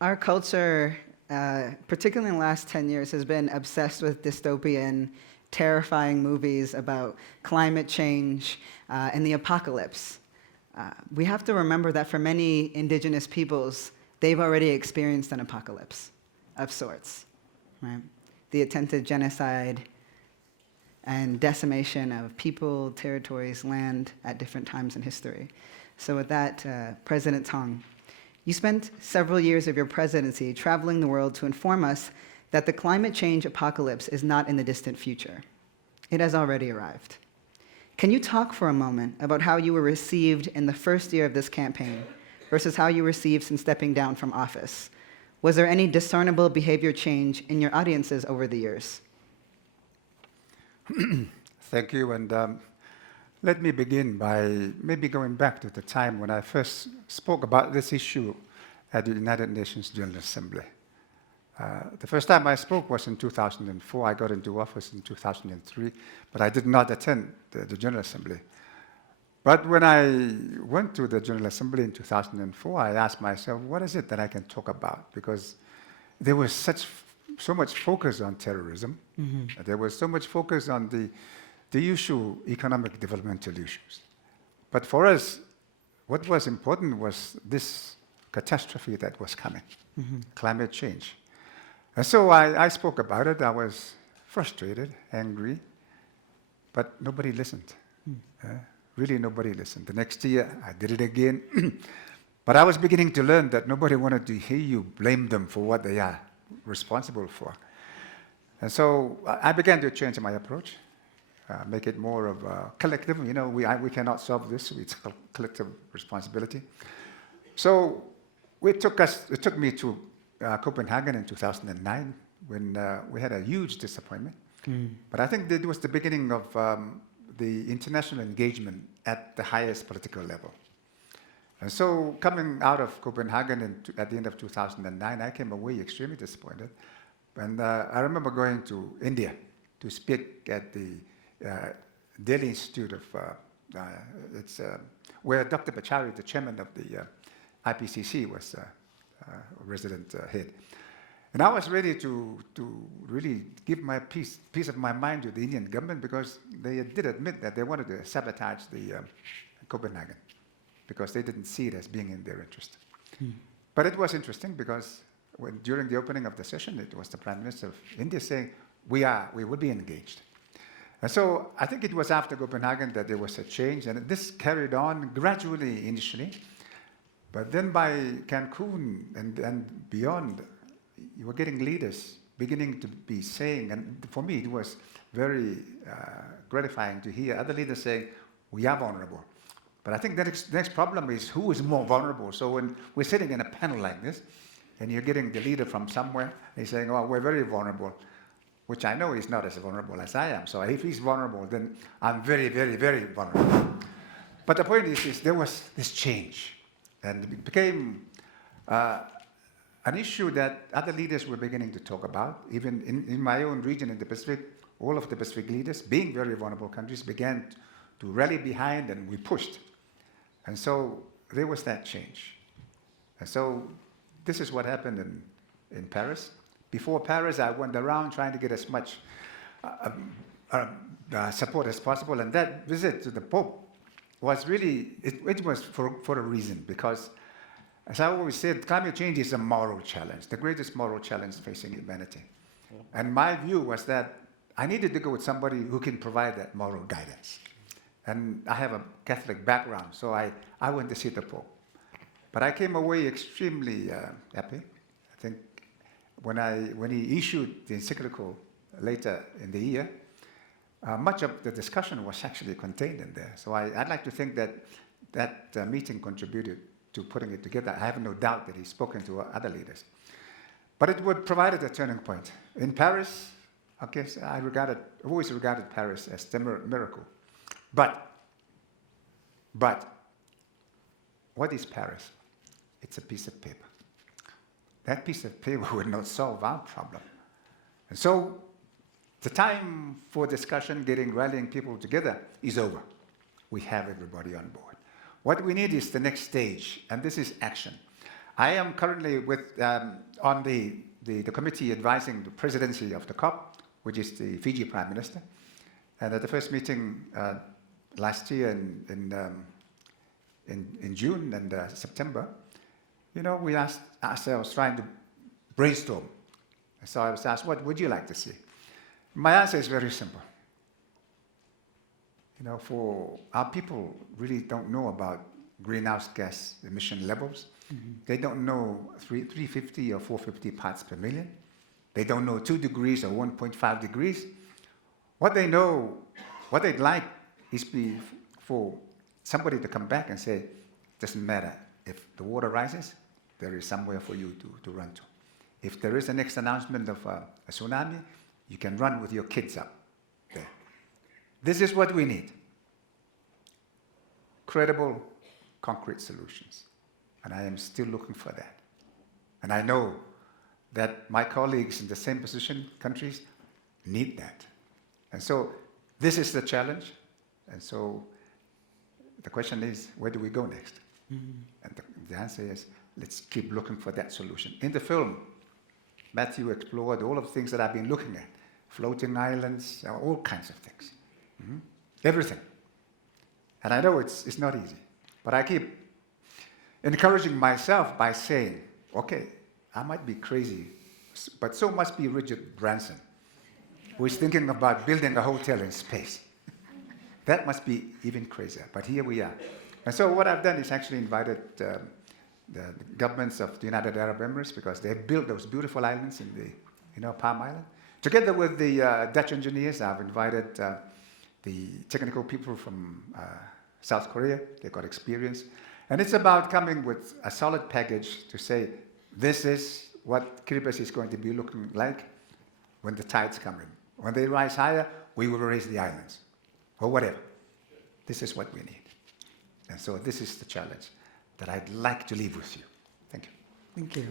Our culture, particularly in the last 10 years, has been obsessed with dystopian, terrifying movies about climate change and the apocalypse. We have to remember that for many indigenous peoples, they've already experienced an apocalypse of sorts, right? The attempted genocide and decimation of people, territories, land at different times in history. So with that, President Tong, you spent several years of your presidency traveling the world to inform us that the climate change apocalypse is not in the distant future. It has already arrived. Can you talk for a moment about how you were received in the first year of this campaign versus how you were received since stepping down from office? Was there any discernible behavior change in your audiences over the years? Thank you, and let me begin by maybe going back to the time when I first spoke about this issue at the United Nations General Assembly. The first time I spoke was in 2004. I got into office in 2003, but I did not attend the General Assembly. But when I went to the General Assembly in 2004, I asked myself, what is it that I can talk about? Because there was so much focus on terrorism. Mm-hmm. There was so much focus on the usual economic developmental issues. But for us, what was important was this catastrophe that was coming, climate change. And so I spoke about it. I was frustrated, angry, but nobody listened. Really, nobody listened. The next year, I did it again. But I was beginning to learn that nobody wanted to hear you blame them for what they are responsible for. And so I began to change my approach, make it more of a collective. You know, we cannot solve this. It's a collective responsibility. So it took me to Copenhagen in 2009 when we had a huge disappointment. But I think that it was the beginning of the international engagement at the highest political level. And so coming out of Copenhagen at the end of 2009, I came away extremely disappointed. And I remember going to India to speak at the Delhi Institute of, where Dr. Pachauri, the chairman of the IPCC, was resident head. And I was ready to really give my piece of my mind to the Indian government because they did admit that they wanted to sabotage the Copenhagen because they didn't see it as being in their interest. But it was interesting because during the opening of the session, it was the Prime Minister of India saying, we will be engaged. And so I think it was after Copenhagen that there was a change, and this carried on gradually initially. But then by Cancun and beyond, you were getting leaders beginning to be saying, and for me it was very gratifying to hear other leaders saying, we are vulnerable. But I think the next problem is who is more vulnerable. So when we're sitting in a panel like this, and you're getting the leader from somewhere, and he's saying, oh, we're very vulnerable, which I know he's not as vulnerable as I am. So if he's vulnerable, then I'm very, very, very vulnerable. But the point is there was this change. And it became an issue that other leaders were beginning to talk about. Even in my own region in the Pacific, all of the Pacific leaders, being very vulnerable countries, began to rally behind, and we pushed. And so there was that change. And so this is what happened in Paris. Before Paris, I went around trying to get as much support as possible. And that visit to the Pope was really, it was for a reason, because as I always said, climate change is a moral challenge, the greatest moral challenge facing humanity. And my view was that I needed to go with somebody who can provide that moral guidance. And I have a Catholic background, so I went to see the Pope. But I came away extremely happy. I think when he issued the encyclical later in the year, much of the discussion was actually contained in there. So I'd like to think that meeting contributed to putting it together. I have no doubt that he's spoken to other leaders. But it would provide a turning point. In Paris, okay, so I've always regarded Paris as the miracle. But what is Paris? It's a piece of paper. That piece of paper would not solve our problem. And so the time for discussion, rallying people together is over. We have everybody on board. What we need is the next stage, and this is action. I am currently on the committee advising the presidency of the COP, which is the Fiji Prime Minister. And at the first meeting last year in June and September, we asked ourselves, trying to brainstorm. So I was asked, what would you like to see? My answer is very simple. For our people really don't know about greenhouse gas emission levels. Mm-hmm. They don't know 350 or 450 parts per million. They don't know 2 degrees or 1.5 degrees. What they know, what they'd like is for somebody to come back and say, it doesn't matter. If the water rises, there is somewhere for you to run to. If there is the next announcement of a tsunami, you can run with your kids up there. This is what we need. Credible, concrete solutions. And I am still looking for that. And I know that my colleagues in the same position, countries, need that. And so this is the challenge. And so the question is, where do we go next? Mm-hmm. And the answer is, let's keep looking for that solution. In the film, Matthew explored all of the things that I've been looking at. Floating islands, all kinds of things. Mm-hmm. Everything. And I know it's not easy. But I keep encouraging myself by saying, okay, I might be crazy, but so must be Richard Branson, who is thinking about building a hotel in space. That must be even crazier, but here we are. And so what I've done is actually invited the governments of the United Arab Emirates, because they built those beautiful islands in the Palm Island. Together with the Dutch engineers, I've invited the technical people from South Korea. They've got experience. And it's about coming with a solid package to say, this is what Kiribati is going to be looking like when the tides come in. When they rise higher, we will raise the islands, or whatever. This is what we need. And so this is the challenge that I'd like to leave with you. Thank you. Thank you.